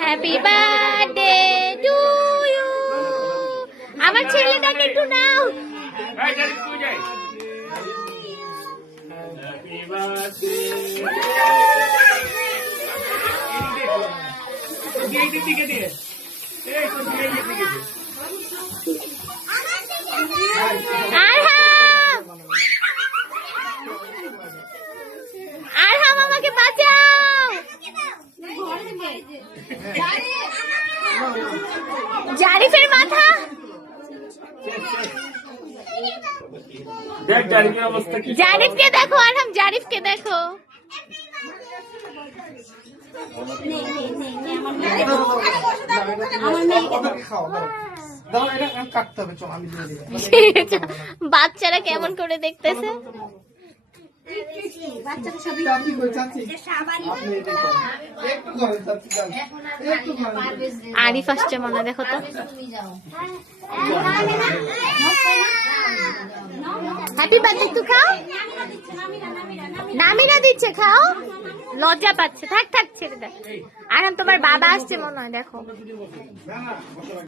Happy birthday to you. আমার ছেলেটাকে একটু নাও। আরহাম আমাকে বাঁচাও। জারিফের মাথা জারিফকে দেখো, আরহাম জারিফকে দেখো। বাচ্চারা কেমন করে দেখতেছে। আরিফ আসছে মনে, দেখো তো। হ্যাপি বার্থডে, একটু খাও। নামিনা দিচ্ছে, খাও। লজ্জা পাচ্ছে, থাক থাক ছেড়ে দেখ। আর তোমার বাবা আসছে মনে হয়, দেখো।